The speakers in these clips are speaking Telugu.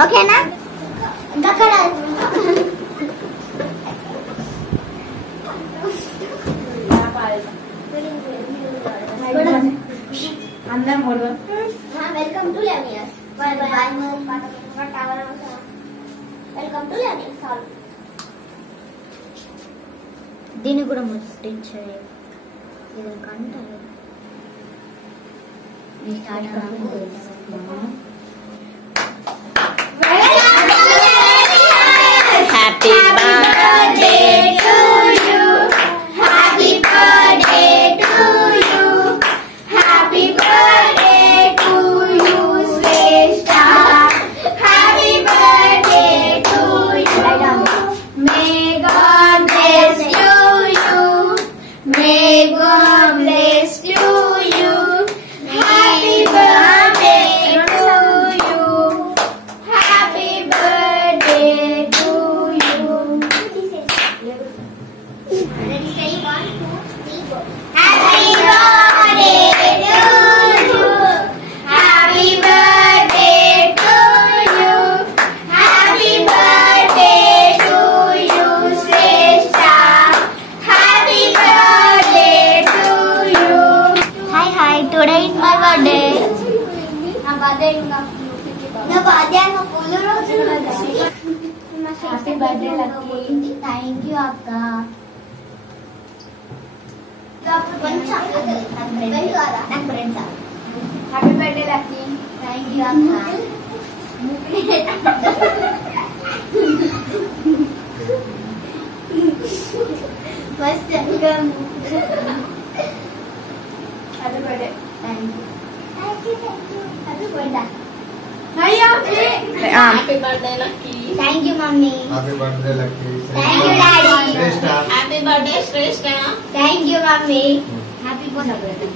ఓకేనా? అక్కడ అందరం వెల్కమ్ టు లెమియస్. వెల్కమ్ టు లెమియస్. దీన్ని కూడా ముట్టించాయి. ఇది కంటారు happy birthday to you, happy birthday to you, happy birthday to you Shreshtha, happy birthday to you, may God bless you, may God bless you, happy birthday to you, happy birthday to you. Happy birthday to you, happy birthday to you, happy birthday to you, Shrestha, happy birthday to you. Hi, today is my birthday. నా బర్త్డే నా birthday అన్న పూల రోజు. Happy birthday Lucky. Thank you అక్క. నాకు friends. Happy birthday Lucky. Thank you అక్క. First happy birthday. Thank you. Happy birthday. Happy birthday Lucky. Thank you mummy. Happy birthday Lucky. Thank you daddy. Shreshtha. Happy birthday Shreshtha. Thank you mummy. Happy birthday.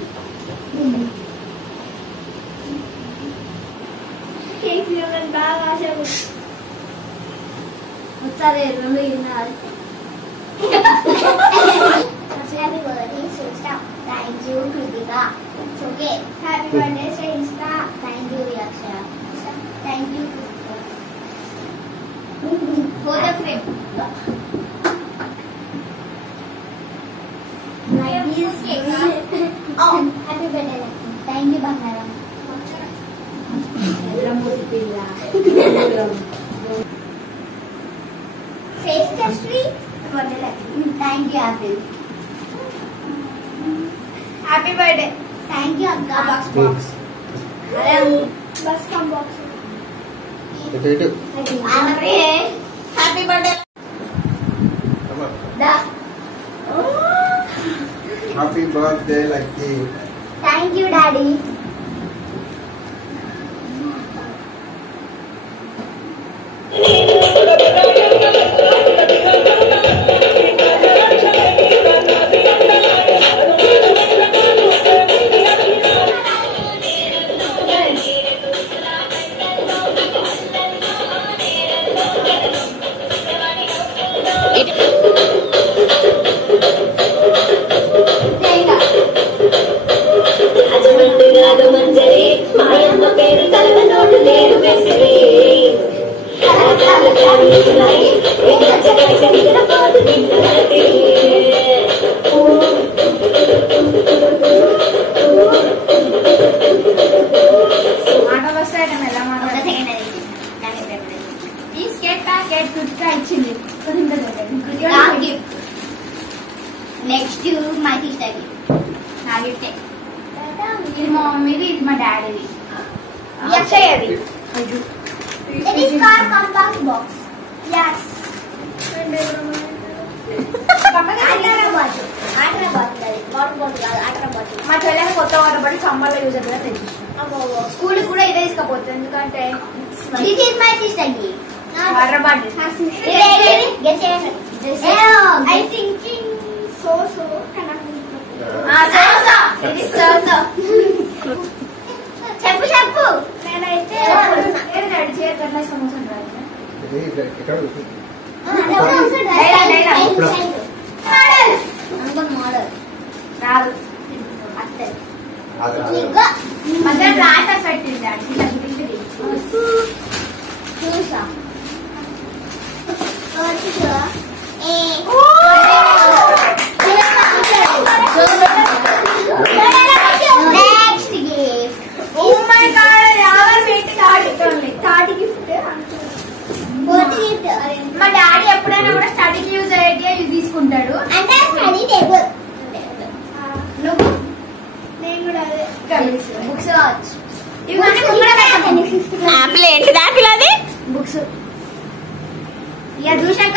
Cake తినాలని బాగా ఆశ వచ్చారే రెండు తినాలి. Happy birthday Shreshtha. Thank you Kritika. It's okay. Happy birthday Shreshtha. Thank you Akshara. Thank you for the frame. Happy birthday thank you బంగారం. Shreshthasri thank you apple. Happy birthday. Thank you అక్క. Thanks. బస్ కమ్ బాక్స్. ఇటు. Happy birthday. Come on. దా Happy birthday Lucky. Thank you daddy. Next my sister నా గిఫ్ట్. ఇది మా మమ్మీది, ఇది మా డాడీది. అక్షయది. It is car compact box. Yes. మా చెల్లెని కొత్త వాటర్ బాటిల్ సమ్మర్ లో యూజ్ అవుతుందా తెచ్చి స్కూల్ కూడా ఇదే తీసుకపోతుంది. ఎందుకంటే This is my sister gift. Water bottle Guess it. I thinking so. ఇది సోసా. చెప్పు నేనైతే నడిచే కన్నా సమోసా ఇది ఇక్కడ మోడల్ రాదు. అత్తే అది మధ్య రాత పెట్టింది. చూడు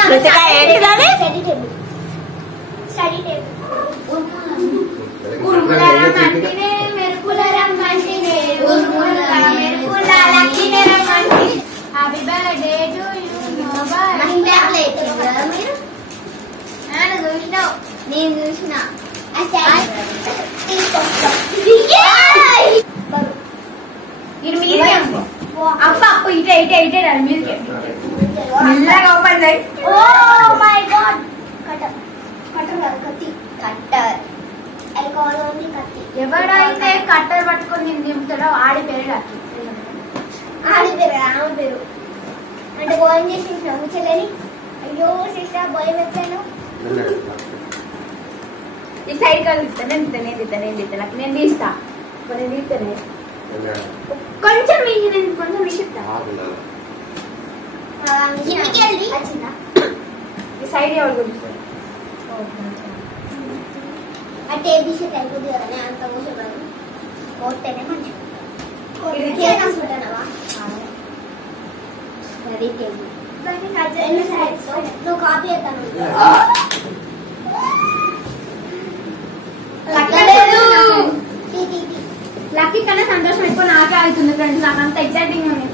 కృతిక ఏంటిదని? Study table. Study table. ఉరుముల రమ్మంటినే మెరుపుల రమ్మంటినే ఉరుముల మెరుపుల లక్కినే రమ్మంటినే హ్యాపీ బర్త్డే టు యు మీరు చూసినావు, నేను చూసిన. ఇది మీరే అప్ప అప్పు ఇటే ఇటే ఇటే మీకే మెల్లగా ఓపెన్ చేయి. Oh my god. Cutter cutter కాదు, కత్తి. కట్టర్ ఎలకోలో ఉంది కత్తి. ఎవడైతే కట్టర్ పట్టుకొని దింపుతాడో ఆడి పేరు లక్కి. ఆడి పేరు ఆమె పేరు అంటే భోజనం చేసి ముచ్చలేని. అయ్యో సిస్టర్ భోజనం ఎత్తాను. ఈ సైడ్ కలిగిస్తా నేను తీస్తా నేను తీస్తానే కొంచెం నేను కొంచెం విసిస్తా. వచ్చిందా ఈ సైడ్ ఎవరు గురిస్తారు అంటే బిషెట్ అయిపోతుంది కదా, అంత కూర్చోబడి పోతేనే మంచిగా. నువ్వు కాపీ చేస్తాను. లక్కీ కన్నా సంతోషం ఎక్కువ నాకే అవుతుంది ఫ్రెండ్స్. నాకు అంత ఎక్సైటింగ్ ఉంది.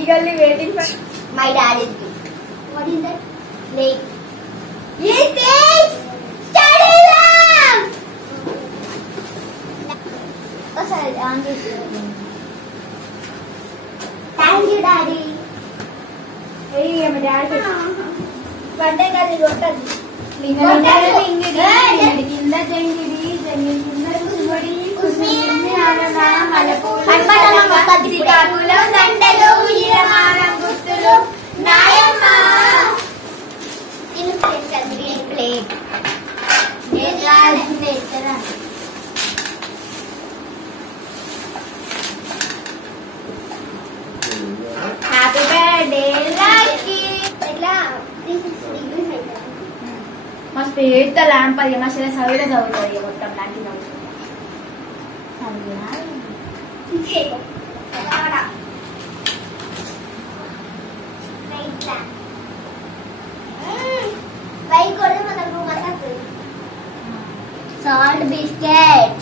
Eagerly waiting for my daddy. What is that? Lake. It is study lamp. ఒకసారి ఆన్ చేసి. Thank you daddy. ఏ మా డాడీ బర్త్డే కాదు కొట్టదు. Plate happy birthday Lucky. ఎట్లా 360 degrees అవుతుంది. మస్తు పెద్ద ల్యాంప్ అది మా చెల్లె సవిలో చదువుతుంది మొత్తం ల్యాంప్ సాల్ట్ బిస్కెట్.